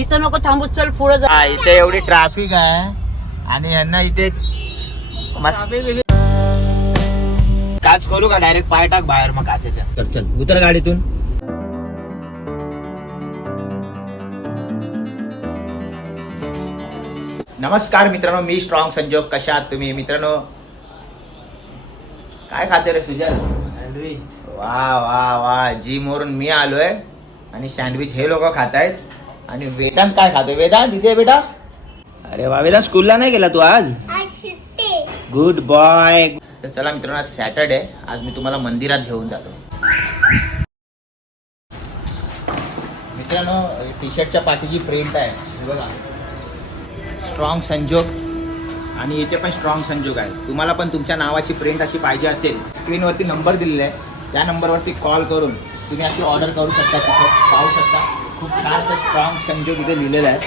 इथं नको थांबू चल पुढे जा. हा, इथे एवढी ट्रॅफिक आहे आणि यांना इथे मस्त काच खोलू का? डायरेक्ट पाय टाक बाहेर मग काचेच्या. तर चल उतर गाडीतून. नमस्कार मित्रांनो मी स्ट्रॉंग संजोग. कशा आहात तुम्ही? मित्रांनो काय खाते रे सुजल? सँडविच वा वा वा. जिम वरून मी आलोय आणि सँडविच हे लोक खात आहेत आणि वेदांत काय खाते? वेदांत इथे बेटा. अरे वा वेदांत स्कूलला नाही गेला तू आज? गुड बॉय तर चला मित्रांनो आज सॅटर्डे आज मी तुम्हाला मंदिरात घेऊन जातो. मित्रांनो टी शर्टच्या पाठीची प्रिंट आहे. हे बघा. स्ट्रॉंग संजोग. आणि इथे पण स्ट्रॉंग संजोग आहे. तुम्हाला पण तुमच्या नावाची प्रिंट अशी पाहिजे असेल. स्क्रीनवरती नंबर दिलेला आहे. त्या नंबरवरती कॉल करून तुम्ही अशी ऑर्डर करू शकता तिथे पाहू शकता. खूप छान असं स्ट्रॉंग संजोग इथे लिहिलेलं आहे.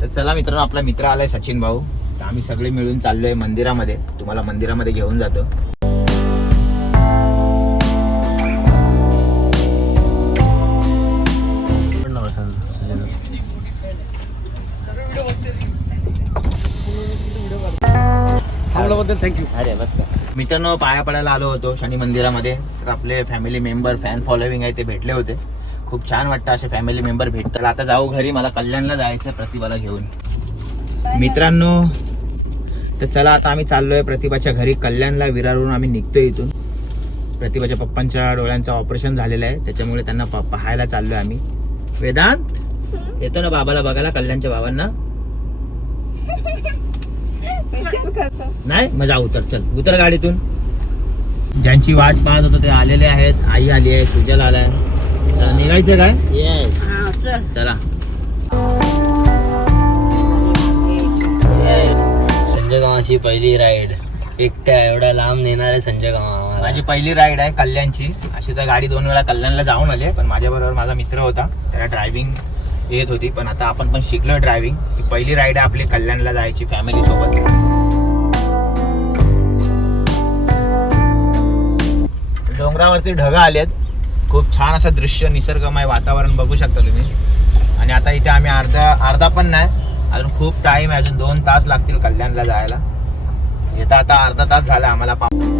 तर चला मित्रांनो आपला मित्र आलाय सचिन भाऊ. तर आम्ही सगळे मिळून चाललोय मंदिरामध्ये. तुम्हाला मंदिरामध्ये घेऊन जातो. अंकल थँक्यू अरे बस का. मित्रांनो पाया पडायला आलो होतो शनी मंदिरामध्ये. तर आपले फॅमिली मेंबर फॅन फॉलोविंग आहे ते भेटले होते. खूप छान वाटतं असे फॅमिली मेंबर भेटतात. आता जाऊ घरी मला कल्याणला जायचं प्रतिभाला घेऊन. मित्रांनो तर चला आता आम्ही चाललोय प्रतिभाच्या घरी. कल्याणला विरारवरून आम्ही निघतोय इथून. प्रतिभाच्या पप्पांच्या डोळ्यांचं ऑपरेशन झालेलं आहे. त्याच्यामुळे त्यांना प- पाहायला चाललोय आम्ही. वेदांत येतो ना बाबाला बघायला कल्याणच्या बाबांना? नाही मग जाऊ उतर चल. उतर गाडीतून. ज्यांची वाट पाहत होतो ते आलेले आहेत. आई आली आहे सुजल आलाय निघायचं काय? येस हा, चल. चला. संजय गावाची पहिली राईड एकट्या एवढ्या लांब नेणार आहे संजय गावा माझी पहिली राईड आहे कल्याणची. अशी तर गाडी दोन वेळा कल्याणला जाऊन आले पण माझ्याबरोबर माझा मित्र होता. त्याला ड्रायव्हिंग येत होती पण आता आपण पण शिकलो ड्रायव्हिंग ही पहिली राईड आहे आपली कल्याणला जायची फॅमिली सोबत. डोंगरावरती ढगा आलेत. खूप छान असं दृश्य निसर्गमय वातावरण बघू शकता तुम्ही. आणि आता इथे आम्ही अर्धा अर्धा पण नाही अजून खूप टाइम आहे अजून दोन तास लागतील कल्याणला जायला. येता आता अर्धा तास झाला आम्हाला पाहून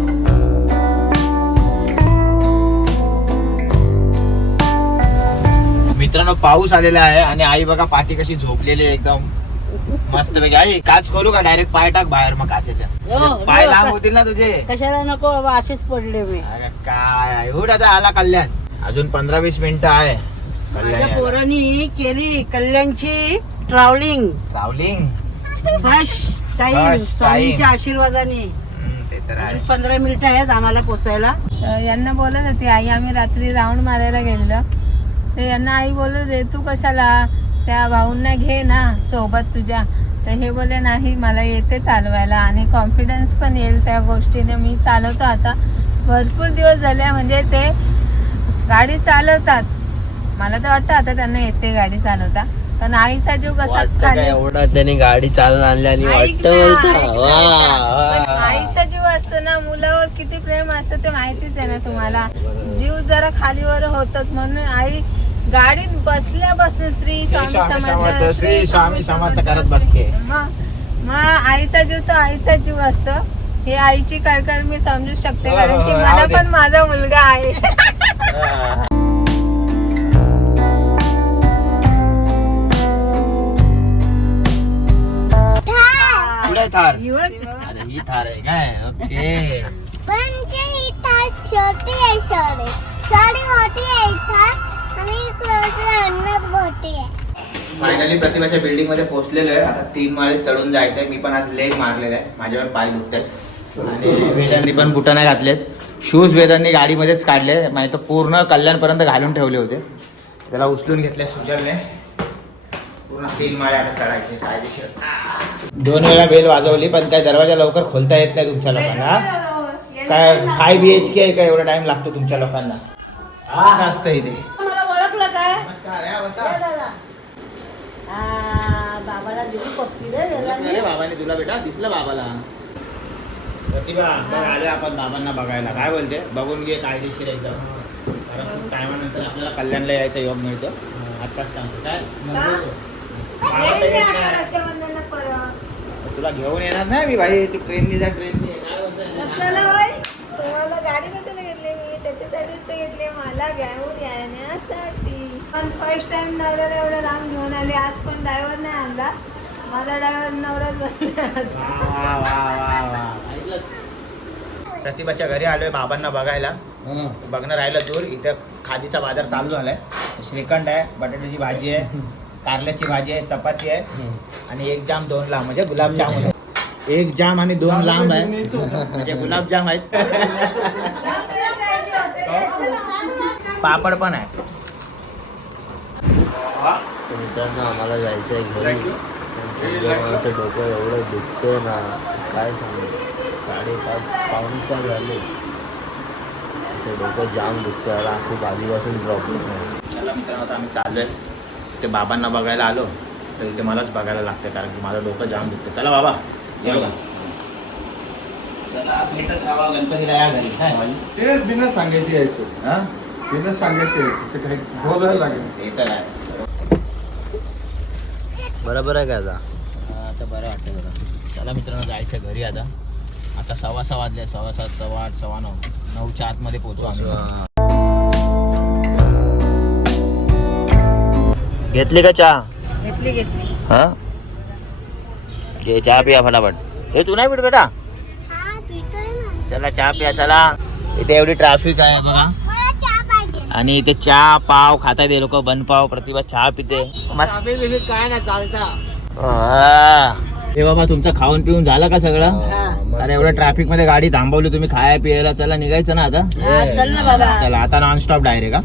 मित्रांनो पाऊस आलेला आहे आणि आई बघा पाठी कशी झोपलेली आहे एकदम. मस्त पैकी आई काच खोलू का? डायरेक्ट पाय टाक बाहेर मग काचेच्या हो, पाय हो, लांब होतील ना तुझे. कशाला नको बाबा असेच पडले मी. अरे काय आहे? उठ आता आला कल्याण. अजून पंधरा वीस मिनिटं आहे. माझ्या यायला. पोरांनी केली कल्याणची travelling travelling first time First time. स्वामींच्या आशीर्वादाने. ते तर आहे. पंधरा मिनिटं आहेत आम्हाला पोचायला. तर यांना बोलत होती आई आम्ही रात्री राऊंड मारायला गेलेलो. तर यांना आई बोलत होते तू कशाला? त्या भाऊंना घे ना सोबत तुझ्या. तर हे बोले नाही मला येते चालवायला. आणि कॉन्फिडन्स पण येईल त्या गोष्टीने. मी चालवतो आता. भरपूर दिवस झाले म्हणजे ते गाडी चालवतात. मला तर वाटतं आता त्यांना येते गाडी चालवता. पण आईचा जीव कसा एवढा त्यांनी गाडी चालून आणली. आईचा जीव असतो ना मुलावर किती प्रेम असतं ते माहितीच आहे ना तुम्हाला. जीव जरा खालीवर होतच. म्हणून आई गाडीत बसल्या बसून श्री स्वामी स्वामी समर्थ, श्री स्वामी समर्थ करत बसते. मग मग आईचा जीव तो आईचा जीव असतो. हे आईची कळकळ मी समजू शकते हो, कारण की हो, मला राहू दे. पण माझा मुलगा आहे. थार. ही. अरे ही थार आहे काय? ओके. पण ही थार छोटी आहे सॉरी. सॉरी मोठी आहे थार. फायनली प्रतिभाच्या बिल्डिंगमध्ये पोहोचलेलो आहे. आता तीन माळे चढून जायचंय. मी पण आज लेग मारलेला आहे. माझ्यावर पाय दुखतात. आणि वेदांनी पण बुटं नाही घातलेत. शूज वेदांनी गाडीमध्येच काढले. म्हणजे नाही तर पूर्ण कल्याणपर्यंत घालून ठेवले होते. त्याला उचलून घेतले सुजलने. पूर्ण तीन माळे आता चढायचे. कायदेशीर. दोन वेळा बेल वाजवली पण काय दरवाजा लवकर खोलता येत नाही तुमच्या लोकांना. काय फाय बी एच के आहे का? एवढा टाइम लागतो तुमच्या लोकांना. असं असतं इथे. काय नमस्कार या, बसा. ये दादा. आ, बाबाला दिली पप्पी रे वेलांनी. अरे बाबाने तुला बेटा दिसलं बाबाला. प्रतिभा बघ आले आपण बाबांना बघायला. काय बोलते? बघून घे कायदेशीर एकदम. कारण खूप टायमानंतर आपल्याला कल्याणला यायचा योग मिळतो. आत्ताच सांगतो. काय? बाबा तर येत नाही. रक्षाबंधनला परत. तुला घेऊन येणार नाही मी भाई तू ट्रेननी जा ट्रेननी. ये. काय? कशाला बाई? तुम्हाला गाडी कशाला घेतली मी त्याच्यासाठीच तर घेतली. मला घेऊन येण्यासाठी. पण फर्स्ट टाइम नवऱ्याला एवढं लांब घेऊन आले. आज पण ड्रायव्हर नाही आणला. माझा ड्रायव्हर नवराच बनला. वा वा वा वा ऐकलं? प्रतिभाच्या घरी आलोय बाबांना बघायला. बघणं राहिलं दूर. इथं खादीचा बाजार चालू झालाय. श्रीखंड आहे बटाट्याची भाजी आहे कारल्याची भाजी आहे चपाती आहे. आणि एक जाम दोन लांब. म्हणजे गुलाबजाम आहे. एक जाम आणि दोन लांब आहे. म्हणजे गुलाबजाम आहेत. पापड पण आहे. तर मित्रांनो आम्हाला जायचं आहे घरी. माझं डोकं एवढं दुखतंय ना काय सांगू? साडेपाच पाऊण सहा झाले. असं डोकं जाम दुखतं याला खूप आधीपासून प्रॉब्लेम आहे. चला मित्रांनो आता आम्ही चाललोय. ते बाबांना बघायला आलो तर इथे मलाच बघायला लागतं कारण की माझं डोकं जाम दुखतं चला बाबा ये बघा. चला भेटत राहा गणपतीला या घरी. काय ते बिना सांगायची यायचं. हा? बिना सांगायचे यायचं. ते काही बोलायला लागेल. ते तर आहे. बरोबर आहे का आता? आता बरं वाटतं बरं चला मित्रांनो जायचं घरी आता. आता सव्वा सहा वाजले सव्वा सात सव्वा आठ सव्वा नऊ. नऊच्या आतमध्ये पोहोचू आम्ही. घेतली का चहा? घेतली घेतली. हा? घे चहा पिया फटाफट. हे तू नाही पिट बेटा? हा चला चहा पिया चला. इथे एवढी ट्रॅफिक आहे बघा. आणि इथे चहा पाव खाता ते लोक बनपाव प्रतिभा चहा पिते. मस्त. काय चालता. हा. बाबा तुमचं खाऊन पिऊन झालं का सगळं? अरे एवढ्या ट्रॅफिकमध्ये गाडी थांबवली तुम्ही खाया पियाला चला निघायचं ना आता? चल ना आता नॉन स्टॉप डायरेक्ट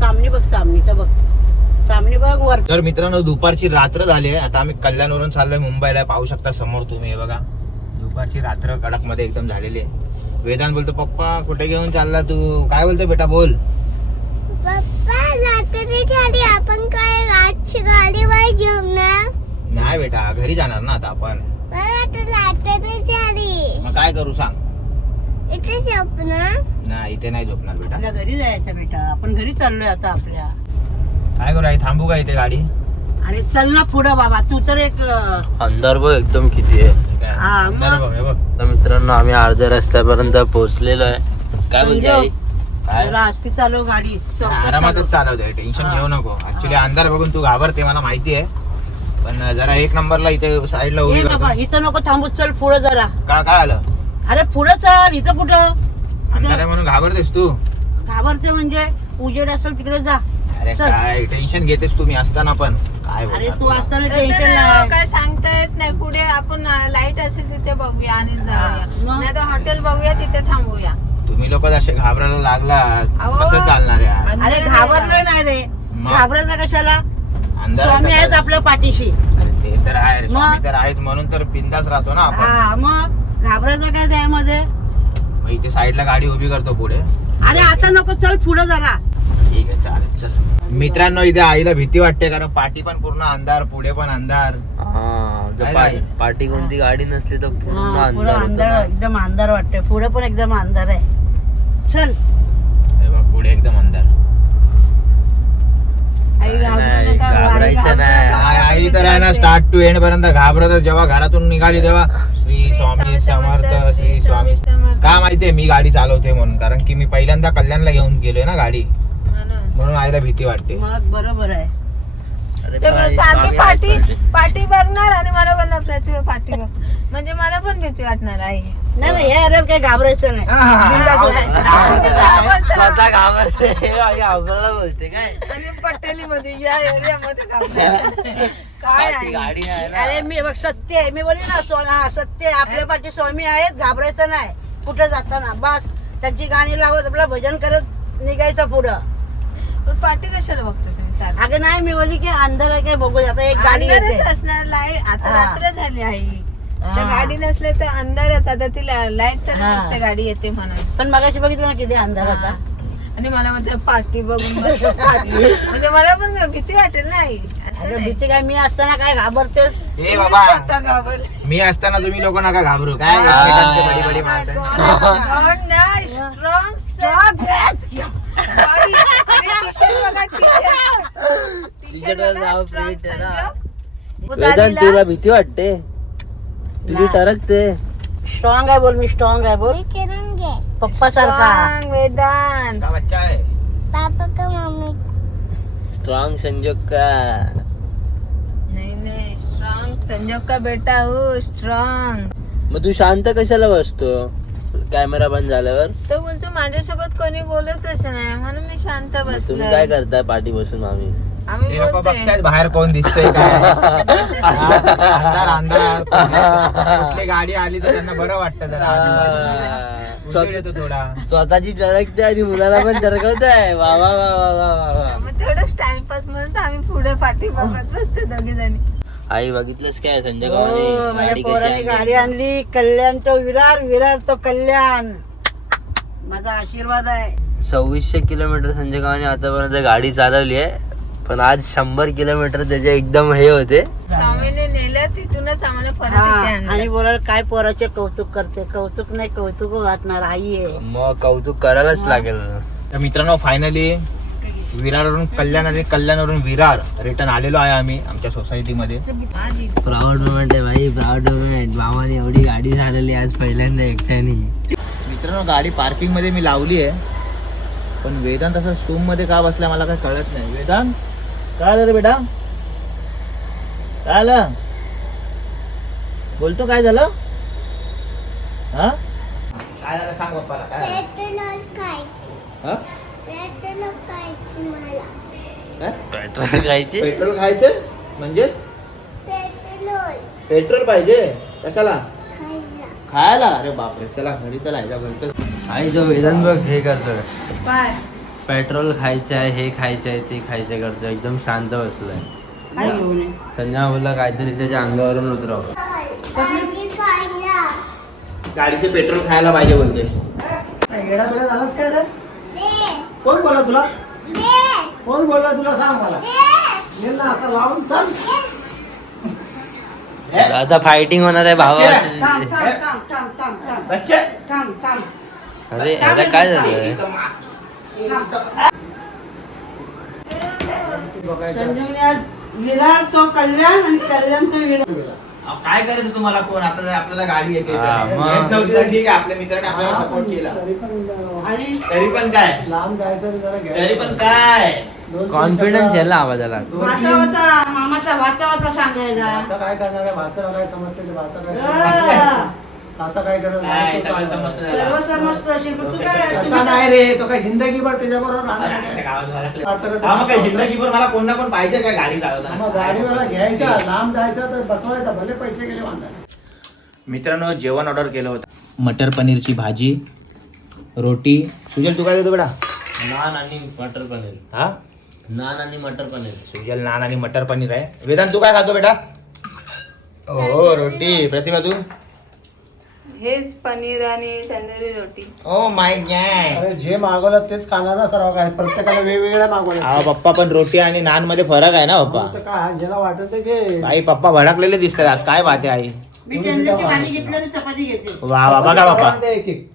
सामने तर बघ. सामने बघ वर. तर मित्रांनो दुपारची रात्र झाली आहे. आता आम्ही कल्याणवरून चाललोय मुंबईला. पाहू शकता समोर तुम्ही हे बघा. दुपारची रात्र कडकमध्ये एकदम झालेली आहे. वेदांत बोलतो पप्पा कुठे घेऊन चालला तू? काय बोलतो बेटा बोल. आपण काय रातची गाडी वर घेऊन ना? नाही बेटा घरी जाणार ना आता आपण. मग काय करू सांग. इथे स्वप्न नाही इथे नाही झोपणार बेटा. आपल्या घरी जायचं बेटा. आपण घरी चाललोय आता आपल्या. काय करू आई थांबू का इथे गाडी? अरे चल ना पुढं बाबा. तू तर एक अंधार बघ एकदम किती आहे. हा, मग. बरं बघ हे बघ. तर मित्रांनो आम्ही अर्ध्या रस्त्यापर्यंत पोहोचलेलो आहे. काय आई? काय? चालव गाडी. चालव. आरामातच चालवते टेन्शन. घेऊ नको. ऍक्च्युली अंधार बघून तू घाबरते मला माहिती आहे. पण जरा एक नंबरला इथे साईडला उभी करतो बाबा इथं नको थांबू चल पुढं जरा. का काय आलं? अरे पुढं चल इथं कुठं? अंधार आहे म्हणून घाबरतेस तू. घाबरते म्हणजे उजेड असेल तिकडे जा. अरे चल. काय टेन्शन घेतेस तुम्ही असताना पण. काय अरे बोलणार तू तुला? असताना तसं टेन्शन नाही, नाही. काय सांगता येत नाही. पुढे आपण लाइट असेल तिथे बघूया आणि जाऊया. मग? नाही तर हॉटेल बघूया तिथे थांबूया. तुम्ही लोक जसे घाबरायला लागला अहो. कसं चालणार यार? अरे घाबरलोय नाही रे. मग? घाबरायचा कशाला? स्वामी आहेत आपल्या पाठीशी. अरे ते तर आहे रे, मग? स्वामी तर आहेच म्हणून तर बिंदास राहतो ना आपण. हा मग? घाबरायचं काय त्यामध्ये? मग इथे साईडला गाडी उभी करतो पुढे. अरे आता नको चल पुढं जरा. चालेल चल. मित्रांनो इथे आईला भीती वाटते कारण पाठी पण पूर्ण अंधार पुढे पण अंधार. हा काय काय? पाठी कोणती गाडी नसली तर पूर्ण हा, पुढं अंधार होतो अंधार ना. एकदम अंधार वाटतंय. पुढे पण एकदम अंधार आहे. चल. हे बघ, पुढे एकदम अंधार. आई घाबरू नाही, नका, वारी घाबरायचं घाबरू नाही. नका. आई आई तर आहे ना स्टार्ट टू एंड पर्यंत घाबरत जेव्हा घरातून निघाली तेव्हा श्री स्वामी समर्थ श्री स्वामी समर्थ. का माहितीये मी गाडी चालवते म्हणून. कारण की मी पहिल्यांदा कल्याणला घेऊन गेलोय ना गाडी. म्हणून. आईला भीती वाटते. मग बरोबर आहे. ते सारखी पाठी पाठी. बघणार आणि मला बोलणार प्रतिभा पाठी बघ. म्हणजे मला पण भीती वाटणार आई. नाही नाही या एरियात काही घाबरायचं नाही. हा. बिनधास्त राहायचं. स्वतः घाबरते. बोलते काय? आणि पटेली मध्ये या एरियामध्ये घाबरायचं. काय आहे? गाडी आहे ना. अरे मी बघ सत्य आहे. मी बोलली ना स्वा- हा सत्य आहे. आपल्या पाठी स्वामी आहेत घाबरायचं नाही. कुठे जाताना बस. त्यांची गाणी लावत आपलं भजन करत निघायचं पुढं. पण पाठी कशाला बघता तुम्ही सारखी? अगं नाही मी बोलली की अंधार आहे काय बघू आता एक गाडी अंधारच येते. असणार लाइट आता हा. रात्र झाली आई हा. तर गाडी नसले तर अंधारच आता ती लाइट तर हा. नसते गाडी येते म्हणून. पण मगाशी बघितलं ना किती अंधार हा. होता. आणि मला म्हणते पाठी बघून बस, म्हणजे मला पण भीती वाटेल ना आई. असं अगं नाही. भीती काय? मी असताना काय घाबरतेस? हे बाबा. स्वतः घाबरले. मी असताना तुम्ही लोक नका घाबरू. काय एकमेकांचे बडी बडी मारताय. God. ना strong वेदांत तुला भीती वाटते? तुझी टरकते. स्ट्रॉंग आहे बोल मी स्ट्रॉंग आहे बोल. पप्पा सारखा वेदांत. का बच्चा आहे. पापा का मम्मी? स्ट्रॉंग संजोग का? नाही नाही. स्ट्रॉंग संजोग का बेटा हो? स्ट्रॉंग मग तू शांत कशाला बसतो? कॅमेरा बंद झाल्यावर? तो बोलतो माझ्यासोबत कोणी बोलतच नाही. म्हणून मी शांत तुम्ही काय करताय पाठी बसून आम्ही? आम्ही हे लोक बोलतोय. बघतायत बाहेर कोण दिसतंय काय. अंधार अंधार. कुठली गाडी आली तर त्यांना बरं वाटतं जरा आजूबाजूला. उजेड येतो थोडा. स्वतःची टरकते आणि मुलाला पण टरकवताय वा वा वा वा वा वा वा. मग तेवढंच टाइमपास म्हणून तर आम्ही पुढे पाठी बघत बसतो दोघी जणी आई बघितलंस काय संजय हो, माझ्या गाडी पोराने आणली? गाडी आणली. कल्याण तो विरार विरार तो कल्याण. माझा आशीर्वाद आहे. सव्वीसशे किलोमीटर संजय गावाने आतापर्यंत गाडी चालवली आहे. पण आज शंभर किलोमीटर त्याचे एकदम हे होते. स्वामीने नेलं तिथूनच आम्हाला परत हा, इथे आणलं. आणि बोलाल काय पोराचे कौतुक करते? कौतुक नाही कौतुक वाटणार आई आहे. मग कौतुक करायलाच लागेल. तर मित्रांनो फायनली विरारवरून कल्याण आणि कल्याणवरून विरार रिटर्न आलेलो आहे आम्ही आमच्या सोसायटीमध्ये प्राऊड मोमेंट आहे भाई प्राऊड मोमेंट मामाने एवढी गाडी झालेली आज पहिल्यांदा एकट्याने. मित्रांनो गाडी पार्किंगमध्ये मी लावली आहे. पण वेदांत असं सूममध्ये का बसला मला काय कळत नाही. वेदांत काय आलं रे बेटा? काय आलं बोलतो काय झालं? हा? काय झालं सांग पप्पाला काय? पेट्रोल खायची? हा? पेट्रोल खायची? मला काय? पेट्रोल खायचे पेट्रोल खायचं म्हणजे? पेट्रोल पेट्रोल पाहिजे. कशाला? खायला. खायला अरे बापरे चला घरी चला ह्याच्या बोलतो आई जो वेदांत बघ हे करतोय. काय? पेट्रोल खायचं आहे हे खायचं आहे ते खायचं करतोय. एकदम शांत बसलोय. काय? संजय बोलला काहीतरी त्याच्या अंगावरून उतरव. गाडीचे पेट्रोल खायला पाहिजे बोलते दे कोण बोला तुला? कोण बोलला तुला सांग मला? दे. ये ना असं लावून चाल. आता फायटिंग होणार आहे थांब भावाची थांब थांब थांब थांब थांब बच्चे. थांब थांब. अरे याला काय झालं? संजीवनी आज विरार तो कल्याण आणि कल्याण तो विरार. काय करायचं तुम्हाला कोण? आता जर आपल्याला गाडी येते तर. हा, मग. येत नव्हती तर ठीक आहे आपल्या मित्राने आपल्याला सपोर्ट केला. तरी पण आणि तरी पण काय? लांब जायचं तर जरा तरी. पण काय? दोन- तीन कॉन्फिडन्स शब्द- याला आवाजाला दोन- होता मामाचा भाचा होता सांगायला. भाषा काय करणार आहे? भाषेला काय समजते ते भाषा काय भाषा काय करणार काय नाही, सगळं सर्व. समजत असेल पण तू काय तसा नाही रे तो काय जिंदगीभर त्याच्याबरोबर राहणार राहण्याच्या आहे. गावात घरातलं. आता हा, मग काय जिंदगीभर मला कोण ना कोण पाहिजे काय गाडी मग गाडीवाला घ्यायचा लांब जायचं तर बसवायचा भले पैसे गेले. मित्रांनो जेवण ऑर्डर केलं होतं. मटर पनीरची भाजी रोटी. सुजल तू काय देतो बेटा? नान आणि मटर पनीर. हा? नान आणि मटर पनीर. सुजल नान आणि मटर पनीर आहे. वेदांत तू काय खातो बेटा? हो रोटी. प्रतिभा तू? हेच पनीर आणि तंदुरी रोटी. Oh my God. अरे जे मागवलं तेच खाणार ना सर्व काय प्रत्येकाला वेगवेगळ्या मागवल्या. हा पप्पा पण रोटी आणि नानमध्ये फरक आहे ना पप्पा? काय ज्याला वाटत ते. घे आई पप्पा भडकलेले दिसतात आज. काय बात आहे आई? मी टेंडरची भाजी घेतली आणि चपाती घेते वा वा बघा पप्पा. एक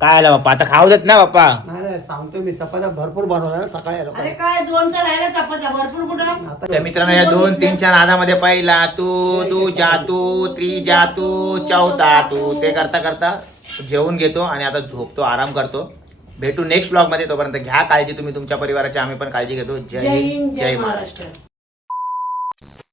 काय आला पप्पा? आता खाऊ देत ना पप्पा. नाही सांगतो मी चपात्या भरपूर बनवल्या ना सकाळी आलो अरे काय दोन तर राहिल्या चपात्या भरपूर कुठं? त्या मित्रांनो या दोन तीन चार नादामध्ये पहिला तू तू जातू त्री जातू चौथा तू. ते करता करता जेवून घेतो आणि आता झोपतो आराम करतो. भेटू नेक्स्ट ब्लॉगमध्ये. तोपर्यंत घ्या काळजी तुम्ही तुमच्या परिवाराची आम्ही पण काळजी घेतो. जय हिंद जय महाराष्ट्र.